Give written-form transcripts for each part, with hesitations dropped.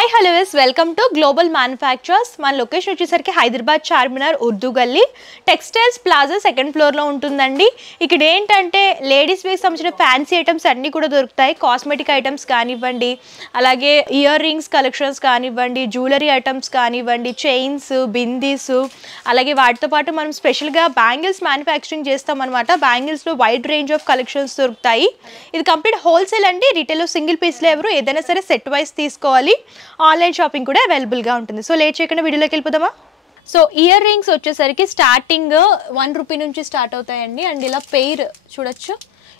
Hi hello welcome to global manufacturers. మన location వచ్చేసరికి హైదరాబాద్ చార్మినార్ ఉర్దూ గల్లీ టెక్స్టైల్స్ ప్లాజా సెకండ్ ఫ్లోర్లో ఉంటుందండి. ఇక్కడ ఏంటంటే లేడీస్ వేర్ సంబంధించిన ఫ్యాన్సీ ఐటమ్స్ అన్నీ కూడా దొరుకుతాయి. కాస్మెటిక్ ఐటమ్స్ కానివ్వండి, అలాగే ఇయర్ రింగ్స్ కలెక్షన్స్ కానివ్వండి, జ్యువెలరీ ఐటమ్స్ కానివ్వండి, చైన్స్, బిందీస్, అలాగే వాటితో పాటు మనం స్పెషల్గా బ్యాంగిల్స్ మ్యానుఫ్యాక్చరింగ్ చేస్తామన్నమాట. బ్యాంగిల్స్లో వైడ్ రేంజ్ ఆఫ్ కలెక్షన్స్ దొరుకుతాయి. ఇది కంప్లీట్ హోల్సేల్ అండి. రీటైల్లో సింగిల్ పీస్లో ఎవరు ఏదైనా సరే సెట్ వైస్ తీసుకోవాలి. ఆన్లైన్ షాపింగ్ కూడా అవైలబుల్గా ఉంటుంది. సో లేట్ చేయకుండా వీడియోలోకి వెళ్ళిపోదామా. సో ఇయర్ రింగ్స్ వచ్చేసరికి స్టార్టింగ్ 1 రూపీ నుంచి స్టార్ట్ అవుతాయండి. అండ్ ఇలా పెయిర్ చూడొచ్చు,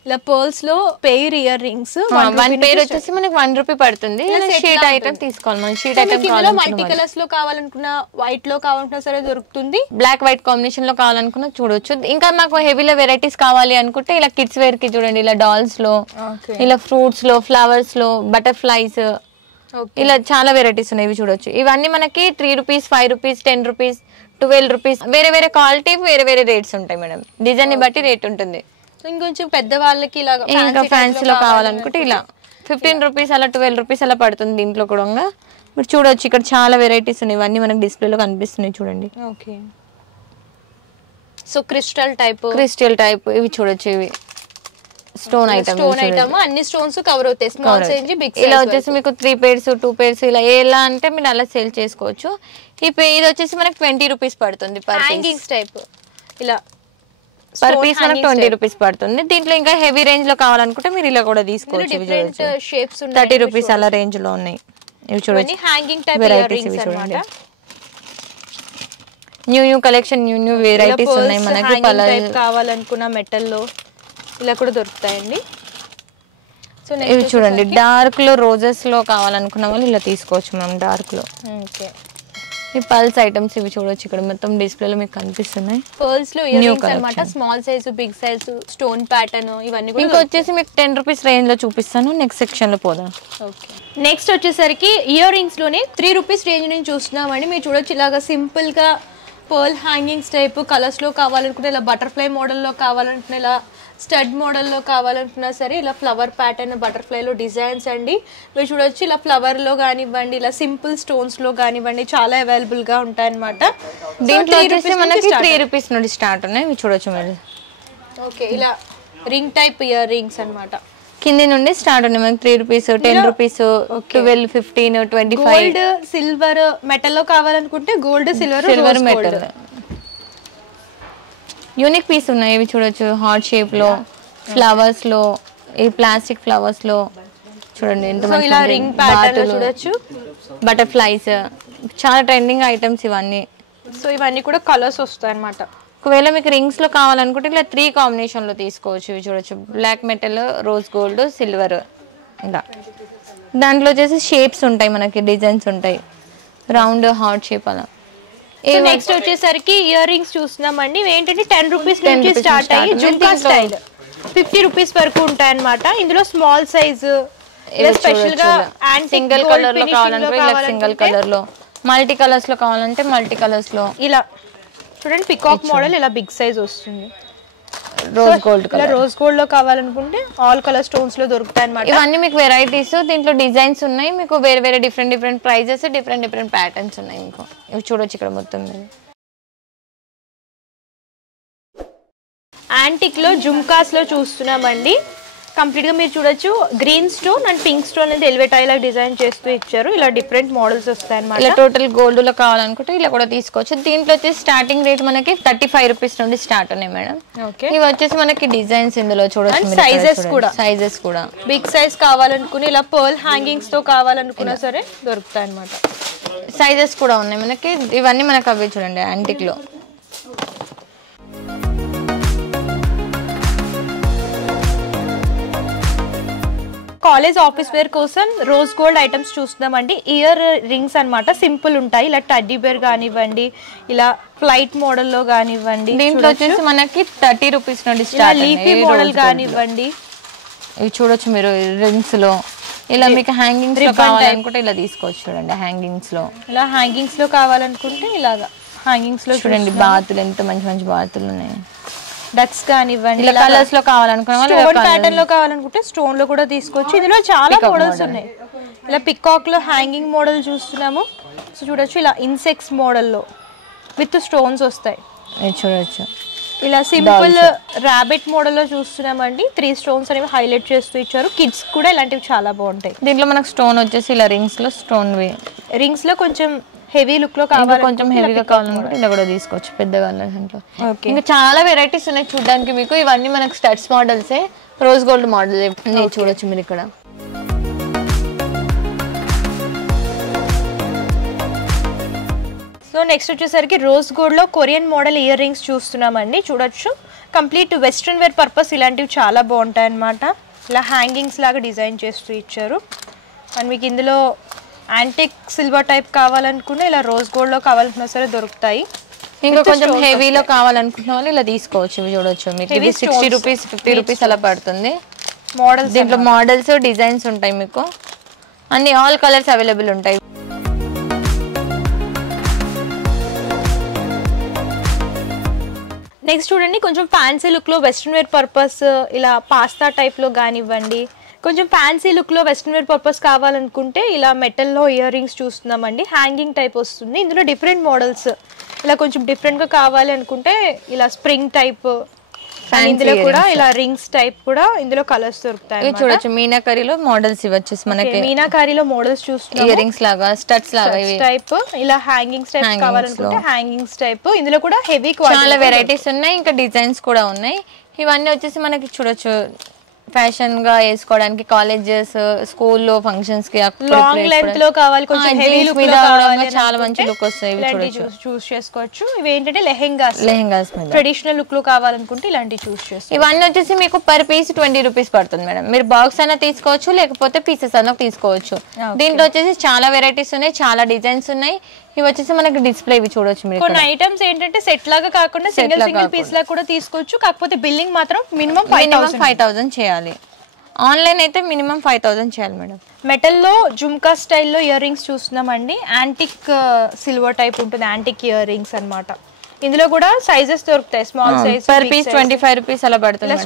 ఇలా పర్ల్స్ లో పెయిర్ ఇయర్ రింగ్స్ 1 పెయిర్ వచ్చేసి మనకి 1 రూపీ పడుతుంది. షీట్ ఐటమ్ తీసుకోవాలి. మనం షీట్ ఐటమ్ కావాలనుకున్నా మల్టీ కలర్స్ లో కావాలనుకున్నా, వైట్ లో కావాలనుకున్నా సరే దొరుకుతుంది. బ్లాక్ వైట్ కాంబినేషన్ లో కావాలనుకున్నా చూడొచ్చు. ఇంకా మాకు హెవీలో వెరైటీస్ కావాలి అనుకుంటే ఇలా కిడ్స్ వేర్ కి చూడండి, ఇలా డాల్స్ లో, ఇలా ఫ్రూట్స్ లో, ఫ్లవర్స్ లో, బటర్ఫ్లైస్, ఇలా చాలా వెరైటీస్ ఉన్నాయి. ఇవి చూడొచ్చు. ఇవన్నీ మనకి 3 రూపీస్, 5 రూపీస్, 10 రూపీస్, 12 రూపీస్, వేరే వేరే క్వాలిటీ, వేరే వేరే రేట్స్ ఉంటాయి మేడం. డిజైన్ ని బట్టి రేట్ ఉంటుంది. ఇంకొంచెం పెద్ద వాళ్ళకి ఇంకా ఫ్యాన్సీలో కావాలనుకుంటే ఇలా 15 రూపీస్, అలా 12 రూపీస్ అలా పడుతుంది. దీంట్లో కూడా మీరు చూడొచ్చు, ఇక్కడ చాలా వెరైటీస్ ఉన్నాయి. ఇవన్నీ మనకి డిస్ప్లేలో కనిపిస్తున్నాయి చూడండి. ఓకే, సో క్రిస్టల్ టైప్ ఇవి చూడొచ్చు. ఇవి స్టోన్ ఐటమ్, అన్ని స్టోన్స్ కవర్ అవుతాయి. Small size, big size. ఇలా వచ్చేసి మీకు 3 పైర్స్ 2 పైర్స్ ఇలా ఎలా అంటే మీరు అలా సేల్ చేసుకోవచ్చు. ఇది వచ్చేసి మనకి 20 రూపీస్ పడుతుంది. హ్యాంగింగ్స్ టైప్ ఇలా పర్ పీస్ మనకి 20 రూపీస్ పడుతుంది. దీంట్లో ఇంకా హెవీ రేంజ్ లో కావాలనుకుంటే మీరు ఇలా కూడా తీసుకోవచ్చు. 30 రూపీస్ అలా రేంజ్ లో ఉన్నాయి. ఇవి చూడండి, హ్యాంగింగ్ టైప్ వెరైటీస్. ఇవి చూడండి, న్యూ కలెక్షన్, న్యూ వెరైటీస్ ఉన్నాయి మనకి. కావాలనుకున్న మెటల్ లో ఇలా కూడా దొరుకుతాయండి. సో ఇవి చూడండి, డార్క్ లో రోజెస్ లో కావాలనుకున్న వాళ్ళు ఇలా తీసుకోవచ్చు మనం. డార్క్ లో ఈ పర్ల్స్ ఐటమ్స్ ఇవి చూడొచ్చు. ఇక్కడ మొత్తం డిస్ప్లేలో మీకు కనిపిస్తున్నాయి. పర్ల్స్ లో ఇయర్ రింగ్స్ అన్నమాట. Small size, big size, stone pattern ఇవన్నీ కూడా. ఇంకా వచ్చేసి మీకు 10 రూపీస్ రేంజ్ లో చూపిస్తాను. నెక్స్ట్ సెక్షన్ లో పోదాం. ఓకే, నెక్స్ట్ వచ్చేసరికి ఇయర్ రింగ్స్ లోనే 3 రూపీస్ రేంజ్ నుంచి చూస్తున్నామండి. మీరు చూడొచ్చు, ఇలాగా సింపుల్ గా పర్ల్ హ్యాంగింగ్స్ టైప్ కలర్స్ లో కావాలనుకుంటే, ఇలా బటర్ఫ్లై మోడల్ లో కావాలనుకుంటే, ఇలా స్టడ్ మోడల్లో కావాలనుకున్నా సరే, ఇలా ఫ్లవర్ ప్యాటర్న్ బటర్ఫ్లైలో డిజైన్స్ అండి. మీరు చూడొచ్చు, ఇలా ఫ్లవర్లో కానివ్వండి, ఇలా సింపుల్ స్టోన్స్లో కానివ్వండి, చాలా అవైలబుల్గా ఉంటాయన్నమాట. దీంట్లో మనకి 3 రూపీస్ నుండి స్టార్ట్ ఉన్నాయి. మీరు చూడొచ్చు మీరు. ఓకే, ఇలా రింగ్ టైప్ ఇయర్ రింగ్స్ అనమాట. కింది నుండి స్టార్ట్ ఉన్నాయి మనకి. 3 రూపీస్, 10 రూపీస్, 12, 15, 25. గోల్డ్, సిల్వర్, మెటల్లో కావాలనుకుంటే gold, silver metal unique piece ఉన్నాయి. ఇవి చూడొచ్చు, హార్ట్ షేప్ లో, ఫ్లవర్స్ లో, ఈ ప్లాస్టిక్ ఫ్లవర్స్ లో చూడండి ఎంత మంచి రింగ్ ప్యాటర్న్ చూడొచ్చు. బటర్ఫ్లైస్, చాలా ట్రెండింగ్ ఐటమ్స్ ఇవన్నీ. సో ఇవన్నీ కూడా కలర్స్ వస్తాయి అన్నమాట. ఒకవేళ మీకు రింగ్స్ లో కావాలనుకుంటే ఇలా 3 కాంబినేషన్ లో తీసుకోవచ్చు. ఇవి చూడొచ్చు, black metal, rose gold, silver. ఇలా దాంట్లో వచ్చేసి షేప్స్ ఉంటాయి మనకి, డిజైన్స్ ఉంటాయి, రౌండ్, హార్ట్ షేప్ అలా. నెక్స్ట్ వచ్చేసరికి ఇయర్ రింగ్స్ చూస్తున్నామండి. ఏంటంటే 10 రూపీస్ నుంచి స్టార్ట్ అయ్యి జుంకా స్టైల్ 50 రూపీస్ వరకు ఉంటాయి అన్నమాట. ఇందులో స్మాల్ సైజ్, స్పెషల్ గా సింగిల్ కలర్ లో కావాలంటే సింగిల్ కలర్ లో, మల్టీ కలర్స్ లో కావాలంటే మల్టీ కలర్స్ లో. ఇలా చూడండి, పికాక్ మోడల్ ఇలా బిగ్ సైజ్ వస్తుంది. Rose gold colour, rose gold లో కావాలనుకుంటే ఆల్ కలర్ స్టోన్స్ లో దొరుకుతాయి అన్నమాట. ఇవన్నీ మీకు వెరైటీస్. దీంట్లో డిజైన్స్ ఉన్నాయి మీకు, వేరే వేరే డిఫరెంట్ ప్రైజెస్, డిఫరెంట్ ప్యాటర్న్స్ ఉన్నాయి మీకు. ఇవి చూడొచ్చు ఇక్కడ మొత్తం మీరు. యాంటిక్ లో జుమ్కాస్ లో చూస్తున్నామండి. కంప్లీట్ గా మీరు చూడొచ్చు, green stone and pink stone అనేది ఎలివేట్ అయ్యేలా డిజైన్ చేస్తూ ఇచ్చారు. ఇలా డిఫరెంట్ మోడల్స్ వస్తాయి అన్నమాట. ఇలా టోటల్ గోల్డ్ లో కావాలనుకుంటే ఇలా కూడా తీసుకోవచ్చు. దీంట్లో వచ్చేసి స్టార్టింగ్ రేట్ మనకి 35 రూపీస్ నుండి స్టార్ట్ ఉన్నాయి మేడం. ఇవి వచ్చేసి మనకి డిజైన్స్ ఇందులో చూడొచ్చు. సైజెస్ కూడా బిగ్ సైజ్ కావాలనుకుని, ఇలా పర్ల్ హ్యాంగింగ్స్ తో కావాలనుకున్నా సరే దొరుకుతాయి అన్నమాట. సైజెస్ కూడా ఉన్నాయి మనకి. ఇవన్నీ మనకి అవి చూడండి యాంటిక్ లో. కాలేజ్ ఆఫీస్ వేర్ కోసం రోజ్ గోల్డ్ ఐటమ్స్ చూస్తున్నామండి. ఇయర్ రింగ్స్ అన్నమాట, సింపుల్ ఉంటాయి. ఇలా టడ్డీ బేర్ కానివ్వండి, ఇలా ఫ్లైట్ మోడల్ లో కానివ్వండి. దీంట్లో వచ్చేసి మనకి 30 రూపీస్ నుండి స్టార్ట్. లీఫీ మోడల్ కానివ్వండి. ఇవి చూడొచ్చు మీరు రింగ్స్ లో. ఇలా మీకు హ్యాంగింగ్స్ లో కావాలనుకుంటే ఇలా తీసుకోవచ్చు. చూడండి హ్యాంగింగ్స్ లో, ఇలా హ్యాంగింగ్స్ లో కావాలనుకుంటే ఇలాగా హ్యాంగింగ్స్ లో చూడండి. బాతులు, ఎంత మంచి బాతులు ఉన్నాయి. డక్స్ కానివ్వండి, ఇలా కలర్స్ లో కావాలనుకున్నా, స్టోన్ ప్యాటర్న్ లో కావాలనుకుంటే స్టోన్ లో కూడా తీసుకోవచ్చు. ఇందులో చాలా మోడల్స్ ఉన్నాయి. ఇలా పికాక్ లో హ్యాంగింగ్ మోడల్ చూస్తున్నాము. సో చూడొచ్చు ఇలా ఇన్సెక్ట్స్ మోడల్లో విత్ స్టోన్స్ వస్తాయి. చూడొచ్చు ఇలా సింపుల్ రాబిట్ మోడల్లో చూస్తున్నామండి. 3 స్టోన్స్ అనేవి హైలైట్ చేస్తూ ఇచ్చారు. కిడ్స్ కూడా ఇలాంటివి చాలా బాగుంటాయి. దీంట్లో మనకు స్టోన్ వచ్చేసి ఇలా రింగ్స్ లో స్టోన్ రింగ్స్ లో కొంచెం హెవీ లుక్ లో కావాలి, కొంచెం హెవీగా కావాలనుకుంటే ఇలా కూడా తీసుకోవచ్చు పెద్దగా దాంట్లో. ఇంకా చాలా వెరైటీస్ ఉన్నాయి చూడడానికి మీకు. ఇవన్నీ మనకు స్టడ్స్ మోడల్సే, రోజ్ గోల్డ్ మోడల్ చూడొచ్చు మీరు ఇక్కడ. సో నెక్స్ట్ వచ్చేసరికి రోజ్ గోల్డ్ లో కొరియన్ మోడల్ ఇయర్ రింగ్స్ చూస్తున్నామండి. చూడొచ్చు కంప్లీట్ వెస్ట్రన్ వేర్ పర్పస్ ఇలాంటివి చాలా బాగుంటాయి అన్నమాట. ఇలా హ్యాంగింగ్స్ లాగా డిజైన్ చేస్తూ ఇచ్చారు. అండ్ మీకు ఇందులో యాంటిక్ సిల్వర్ టైప్ కావాలనుకున్నా, ఇలా రోజ్ గోల్డ్ లో కావాలనుకున్నా సరే దొరుకుతాయి. ఇంకా కొంచెం హెవీలో కావాలనుకున్న వాళ్ళు ఇలా తీసుకోవచ్చు. ఇవి చూడొచ్చు మీకు 60 రూపీస్ 50 రూపీస్ అలా పడుతుంది. మోడల్స్ దీంట్లో మోడల్స్ డిజైన్స్ ఉంటాయి మీకు, అన్ని ఆల్ కలర్స్ అవైలబుల్ ఉంటాయి. నెక్స్ట్ చూడండి కొంచెం ఫ్యాన్సీ లుక్ లో వెస్ట్రన్ వేర్ పర్పస్ ఇలా పాస్తా టైప్ లో కానివ్వండి, కొంచెం ఫ్యాన్సీ లుక్ లో వెస్ట్రన్ వేర్ పర్పస్ కావాలనుకుంటే ఇలా మెటల్ లో ఇయర్ రింగ్స్ చూస్తున్నామండి. హ్యాంగింగ్ టైప్ వస్తుంది. ఇందులో డిఫరెంట్ మోడల్స్ ఇలా కొంచెం డిఫరెంట్ గా కావాలి అనుకుంటే ఇలా స్ప్రింగ్ టైప్, ఇందులో కూడా ఇలా రింగ్స్ టైప్ కూడా ఇందులో కలర్స్ దొరుకుతాయి. చూడొచ్చు మీనాకరీలో మోడల్స్ ఇవ్వచ్చు మనకి. మీనాకరీలో మోడల్స్ చూస్తున్నాం. ఇయర్ రింగ్స్ లాగా స్టడ్స్ లాగా టైప్, ఇలా హ్యాంగింగ్స్ టైప్ కావాలనుకుంటే హ్యాంగింగ్స్ టైప్. ఇందులో కూడా హెవీ క్వాలిటీ చాలా వెరైటీస్ ఉన్నాయి, ఇంకా డిజైన్స్ కూడా ఉన్నాయి. ఇవన్నీ వచ్చేసి మనకి చూడొచ్చు ఫ్యాషన్ గా వేసుకోవడానికి, కాలేజెస్ స్కూల్లో ఫంక్షన్స్ కి, లాంగ్ లెంత్ లో కావాలి, కొంచెం హెవీ లుక్ లో కావాలి, చాలా మంచి లుక్ వస్తాయి. చూస్ చేసుకోవచ్చు. ఇవి ఏంటంటే లెహెంగాస్ మీద ట్రెడిషనల్ లుక్ లో కావాలనుకుంటే ఇలాంటివి చూస్ చేసుకోవచ్చు. ఇవన్నీ వచ్చేసి మీకు పర్ పీస్ 20 రూపీస్ పడుతుంది మేడం. మీరు బాక్స్ అయినా తీసుకోవచ్చు, లేకపోతే పీసెస్ అయినా తీసుకోవచ్చు. దీంట్లో వచ్చేసి చాలా వెరైటీస్ ఉన్నాయి, చాలా డిజైన్స్ ఉన్నాయి. ఇవి వచ్చేసి మనకి డిస్ప్లే ఇవి చూడొచ్చు మీరు. కొన్ని ఐటమ్స్ ఏంటంటే సెట్ లాగా కాకుండా సింగిల్ పీస్ లాగా కూడా తీసుకోవచ్చు. కాకపోతే బిల్లింగ్ మాత్రం మినిమం 5000 చేయాలి. ఆన్లైన్ అయితే మినిమం 5000 చేయాలి మేడం. మెటల్ లో జుమ్కా స్టైల్లో ఇయర్ రింగ్స్ చూస్తున్నామండి. యాంటిక్ సిల్వర్ టైప్ ఉంటుంది, యాంటిక్ ఇయర్ రింగ్స్ అన్నమాట. ఇందులో కూడా సైజెస్ దొరుకుతాయి. Small size per piece 25 rupees అలా పడుతుంది.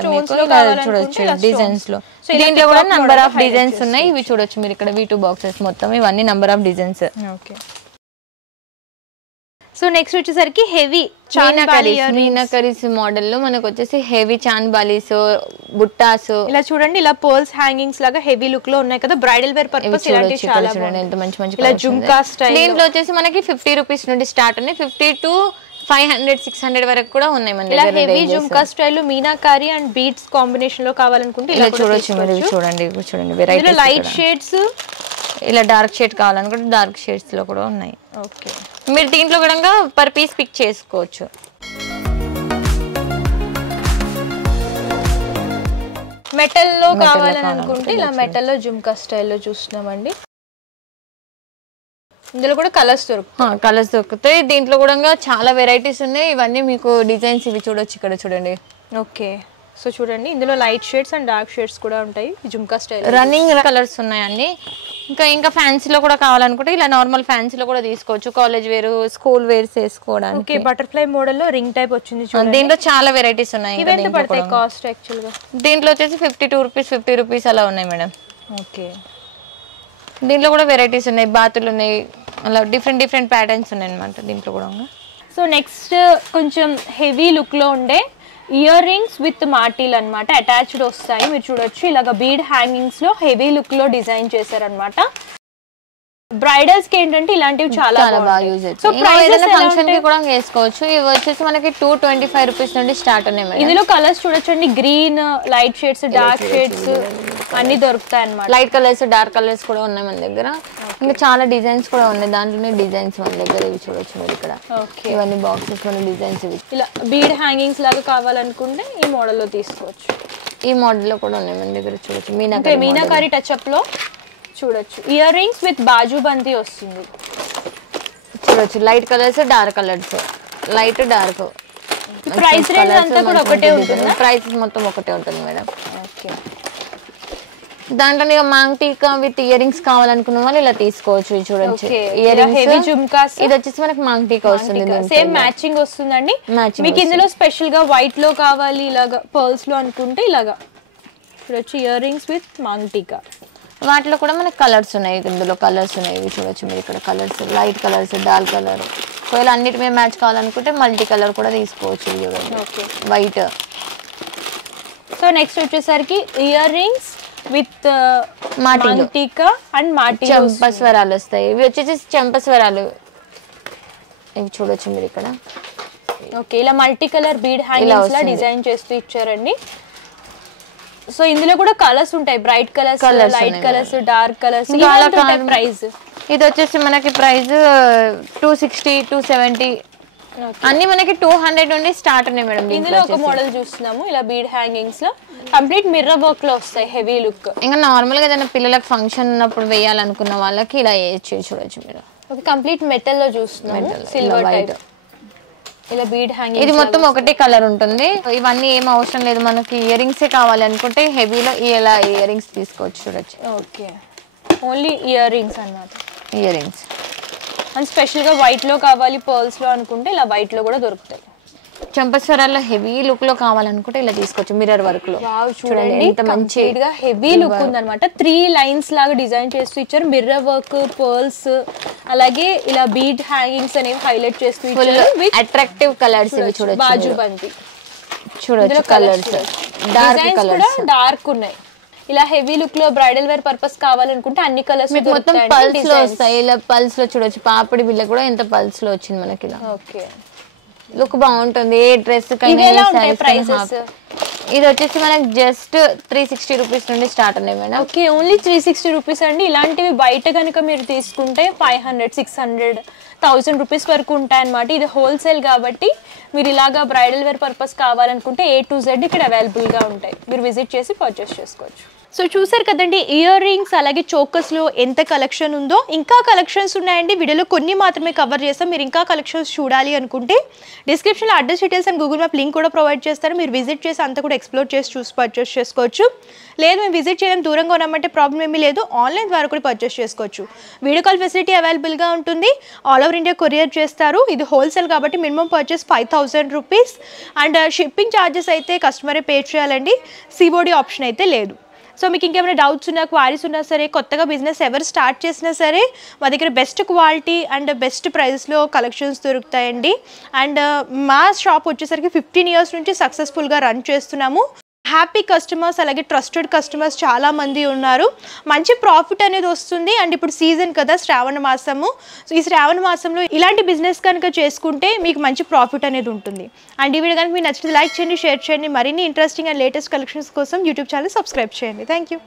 చూడొచ్చు డిజైన్స్ లో. దీంట్లో కూడా నంబర్ ఆఫ్ డిజైన్స్ ఉన్నాయి. ఇవి చూడొచ్చు మీరు ఇక్కడ V2 బాక్సెస్ మొత్తం ఇవన్నీ number of designs. Okay. So next వచ్చేసరికి హెవీ మీనాకరీస్ మోడల్ లో మనకు వచ్చేసి హెవీ చాన్బాలీస్, బుట్టాస్ ఇలా చూడండి. ఇలా పర్ల్స్ హ్యాంగింగ్స్ లాగా హెవీ లుక్ లో ఉన్నాయి కదా. బ్రైడల్ వేర్ పర్పస్ ఇలాంటి చాలా చూడండి ఎంత మంచి మంచి. ఇలా జుమ్కా స్టైల్. దీంట్లో వచ్చేసి మనకి 50 రూపీస్ నుండి స్టార్ట్ ఉన్నాయి. 50 to 500 600 వరకు కూడా ఉన్నాయి మన దగ్గర. Heavy jhumka style meenakari and beads combination లో కావాలనుకుంటే ఇలా చూడొచ్చు మీరు. చూడండి వెరైటీ లైట్ షేడ్స్, ఇలా డార్క్ షేడ్ కావాలనుకుంటే డార్క్ షేడ్స్ లో కూడా ఉన్నాయి. ఓకే. మీరు దీంట్లో కూడా పర్ పీస్ పిక్ చేసుకోవచ్చు. మెటల్ లో కావాలని అనుకుంటే ఇలా మెటల్ లో జుమ్కా స్టైల్లో చూస్తున్నామండి. ఇందులో కూడా కలర్స్ దొరుకుతాయి. దీంట్లో కూడా చాలా వెరైటీస్ ఉన్నాయి. ఇవన్నీ మీకు డిజైన్స్ ఇవి చూడొచ్చు ఇక్కడ చూడండి. ఓకే. సో చూడండి ఇందులో light shades and dark shades కూడా ఉంటాయి. జుమ్కా స్టైల్ రన్నింగ్ కలర్స్ ఉన్నాయండి. ఇంకా ఫ్యాన్సీలో కూడా కావాలనుకుంటే ఇలా నార్మల్ ఫ్యాన్సీలో కూడా తీసుకోవచ్చు. కాలేజ్ వేర్, స్కూల్ వేర్స్ వేసుకోవడానికి. ఓకే. బటర్ఫ్లై మోడల్ లో రింగ్ టైప్ వచ్చింది చూడండి. దీంట్లో చాలా వెరైటీస్ ఉన్నాయి. ఇవెంత పడతాయి కాస్ట్ యాక్చువల్ గా? దీంట్లో వచ్చేసి 52 రూపీస్ 50 రూపీస్ అలా ఉన్నాయి మేడం. ఓకే. దీంట్లో కూడా వెరైటీస్ ఉన్నాయి, బాతులు ఉన్నాయి, అలా డిఫరెంట్ ప్యాటర్న్స్ ఉన్నాయి అన్నమాట దీంట్లో కూడా. సో నెక్స్ట్ కొంచెం హెవీ లుక్ లో ఉండే ఇయర్ రింగ్స్ విత్ మార్టీల్ అన్నమాట. అటాచ్డ్ వస్తాయి. మీరు చూడొచ్చు ఇలాగ బీడ్ హ్యాంగింగ్స్ లో హెవీ లుక్ లో డిజైన్ చేశారన్నమాట. బ్రైడల్స్ కి ఏంటంటే ఇలాంటివి చాలా బాగా యూజ్ అవుతాయి. సో ప్రైసెస్ ఫంక్షన్ కి కూడా వేసుకోవచ్చు. ఇవి వచ్చేసి మనకి 225 రూపీస్ నుండి స్టార్ట్ ఉన్నాయి. ఇందులో కలర్స్ చూడొచ్చండి. Green, light shades, dark shades అన్ని దొరుకుతాయి అన్నమాట. లైట్ కలర్స్, డార్క్ కలర్స్ కూడా ఉన్నాయి మన దగ్గర. ఇంకా చాలా డిజైన్స్ కూడా ఉన్నాయి. దాంట్లోనే డిజైన్స్ మన దగ్గర ఇవి చూడొచ్చు మీరు ఇక్కడ. ఇవన్నీ బాక్సెస్ మన డిజైన్స్ ఇవి. ఇలా బీడ్ హ్యాంగింగ్స్ లాగా కావాలనుకుంటే ఈ మోడల్ లో తీసుకోవచ్చు. ఈ మోడల్ లో కూడా ఉన్నాయి మన దగ్గర చూడొచ్చు. మీనాకారి టచ్ అప్ లో చూడొచ్చు. ఇయర్ రింగ్స్ విత్ బాజుబందీ వస్తుంది. చూడొచ్చు light colours, dark colours, light dark. Price range అంతా కూడా ఒకటే ఉంటుంది. ప్రైస్ మొత్తం ఒకటే ఉంటుంది మేడం. ఓకే. దాంట్లో మాంగ్ టీకా విత్ ఇయర్ రింగ్స్ కావాలనుకున్న వాళ్ళు ఇలా తీసుకోవచ్చు. చూడొచ్చు ఇయర్ రింగ్స్ జుమ్కాస్. ఇది వచ్చేసి మనకి మాంగ్ టీకా వస్తుంది. సేమ్ మ్యాచింగ్ వస్తుందండి. మీకు ఇందులో స్పెషల్ గా వైట్ లో కావాలి ఇలాగా పర్ల్స్ లో అనుకుంటే ఇలాగా చూడొచ్చు. ఇయర్ రింగ్స్ విత్ మాంగ్ టీకా. వాటిలో కూడా మనకి కలర్స్ ఉన్నాయి, ఇందులో కలర్స్ ఉన్నాయి, ఇవి చూడొచ్చు మీరు ఇక్కడ colours, light colours, dark colour. ఒకవేళ అన్నిటి మీద మ్యాచ్ కావాలనుకుంటే మల్టీ కలర్ కూడా తీసుకోవచ్చు. చూడండి వైట్. సో నెక్స్ట్ వచ్చేసరికి ఇయర్ రింగ్స్ విత్ మాంటికా అండ్ మాటి చెంపస్వరాలు వస్తాయి. ఇవి వచ్చేసి చెంపస్వరాలు, ఇవి చూడొచ్చు మీరు ఇక్కడ. ఓకే, ఇలా మల్టీ కలర్ బీడ్ హ్యాంగింగ్స్ లా డిజైన్ చేస్తూ ఇచ్చారండి. సో ఇందులో కూడా కలర్స్ ఉంటాయి, bright colours, light colours, dark colours. Price ఇది వచ్చేసి మనకి ప్రైస్ 260, 270 అన్ని మనకి 200 నుండి స్టార్ట్ ఉన్నాయి మేడం. ఇందులో ఒక మోడల్ చూస్తున్నాము, ఇలా బీడ్ హ్యాంగింగ్స్ లో కంప్లీట్ మిర్రర్ వర్క్ లో వస్తాయి, హెవీ లుక్. ఇంకా నార్మల్ గా ఏదైనా పిల్లలకు ఫంక్షన్ ఉన్నప్పుడు వేయాలనుకున్న వాళ్ళకి ఇలా చూడొచ్చు మీరు. ఒక కంప్లీట్ మెటల్ లో చూస్తున్నాము, సిల్వర్ టైప్. ఇలా బీడ్ హ్యాంగింగ్, ఇది మొత్తం ఒకటే కలర్ ఉంటుంది. ఇవన్నీ ఏం అవసరం లేదు, మనకి ఇయర్ రింగ్స్ కావాలి అనుకుంటే హెవీలో ఇలా ఇయర్ రింగ్స్ తీసుకోవచ్చు. చూడొచ్చు. ఓకే, ఓన్లీ ఇయర్ రింగ్స్ అన్నమాట. ఇయర్ రింగ్స్ అండ్ స్పెషల్ గా వైట్ లో కావాలి, పర్ల్స్ లో అనుకుంటే ఇలా వైట్ లో కూడా దొరుకుతాయి. చంపస్వరాల్లో హెవీ లుక్ లో కావాలనుకుంటే ఇలా తీసుకోవచ్చు, మిర్రర్ వర్క్ లో. చూడండి ఎంత మంచిగా హెవీ లుక్ ఉందన్నమాట. 3 లైన్స్ లాగా డిజైన్ చేస్తూ ఇచ్చారు, మిర్రర్ వర్క్, పర్ల్స్, అలాగే ఇలా బీడ్ హ్యాంగింగ్స్ అనేవి హైలైట్ చేస్తూ ఇచ్చారు. అట్రాక్టివ్ కలర్స్ ఇవి చూడొచ్చు. బాజు బంతి చూడొచ్చు, కలర్స్ డార్క్ కలర్స్, డార్క్ ఉన్నాయి. ఇలా హెవీ లుక్ లో బ్రైడల్ వేర్ పర్పస్ కావాలనుకుంటే అన్ని కలర్స్ మొత్తం పల్స్ లో వస్తాయి. ఇలా పల్స్ లో చూడొచ్చు, పాపిడి బిల్ల కూడా ఎంత పల్స్ లో వచ్చింది మనకి. ఇలా ఓకే, లుక్ బాగుంటుంది. ఏ డ్రెస్ ఇది వచ్చేసి మనకి జస్ట్ 360 రూపీస్ నుండి స్టార్ట్ ఉన్నాయి మేడం. ఓకే, ఓన్లీ 360 రూపీస్ అండి. ఇలాంటివి బయట కనుక మీరు తీసుకుంటే 500, 600, 1000 రూపీస్ వరకు ఉంటాయి అన్నమాట. ఇది హోల్సేల్ కాబట్టి మీరు ఇలాగా బ్రైడల్ వేర్ పర్పస్ కావాలనుకుంటే A to Z ఇక్కడ అవైలబుల్ గా ఉంటాయి, మీరు విజిట్ చేసి పర్చేస్ చేసుకోవచ్చు. సో చూసారు కదండి, ఇయర్ రింగ్స్ అలాగే చోకస్లో ఎంత కలెక్షన్ ఉందో. ఇంకా కలెక్షన్స్ ఉన్నాయండి, వీడియోలో కొన్ని మాత్రమే కవర్ చేస్తాం. మీరు ఇంకా కలెక్షన్స్ చూడాలి అనుకుంటే డిస్క్రిప్షన్లో address details and Google map link కూడా ప్రొవైడ్ చేస్తారు. మీరు విజిట్ చేసి అంతా కూడా ఎక్స్ప్లోర్ చేసి చూసి పర్చేస్ చేసుకోవచ్చు. లేదు మేము విజిట్ చేయడం దూరంగా ఉన్నామంటే ప్రాబ్లం ఏమీ లేదు, ఆన్లైన్ ద్వారా కూడా పర్చేస్ చేసుకోవచ్చు. వీడియో కాల్ ఫెసిలిటీ అవైలబుల్గా ఉంటుంది, ఆల్ ఓవర్ ఇండియా కొరియర్ చేస్తారు. ఇది హోల్సేల్ కాబట్టి minimum purchase 5000 rupees and shipping charges అయితే కస్టమరే పే చేయాలండి, COD ఆప్షన్ అయితే లేదు. సో మీకు ఇంకేమైనా డౌట్స్ ఉన్నా, క్వారీస్ ఉన్నా సరే, కొత్తగా బిజినెస్ ఎవరు స్టార్ట్ చేసినా సరే మా దగ్గర బెస్ట్ క్వాలిటీ అండ్ బెస్ట్ ప్రైస్లో కలెక్షన్స్ దొరుకుతాయండి. అండ్ మా షాప్ వచ్చేసరికి 15 ఇయర్స్ నుంచి సక్సెస్ఫుల్గా రన్ చేస్తున్నాము. హ్యాపీ కస్టమర్స్ అలాగే ట్రస్టెడ్ కస్టమర్స్ చాలామంది ఉన్నారు. మంచి ప్రాఫిట్ అనేది వస్తుంది. అండ్ ఇప్పుడు సీజన్ కదా, శ్రావణ మాసము. సో ఈ శ్రావణ మాసంలో ఇలాంటి బిజినెస్ కనుక చేసుకుంటే మీకు మంచి ప్రాఫిట్ అనేది ఉంటుంది. అండ్ ఈ వీడియో కనుక మీకు నచ్చితే లైక్ చేయండి, షేర్ చేయండి. మరిన్ని ఇంట్రెస్టింగ్ అండ్ లేటెస్ట్ కలెక్షన్స్ కోసం యూట్యూబ్ ఛానల్ సబ్స్క్రైబ్ చేయండి. Thank you.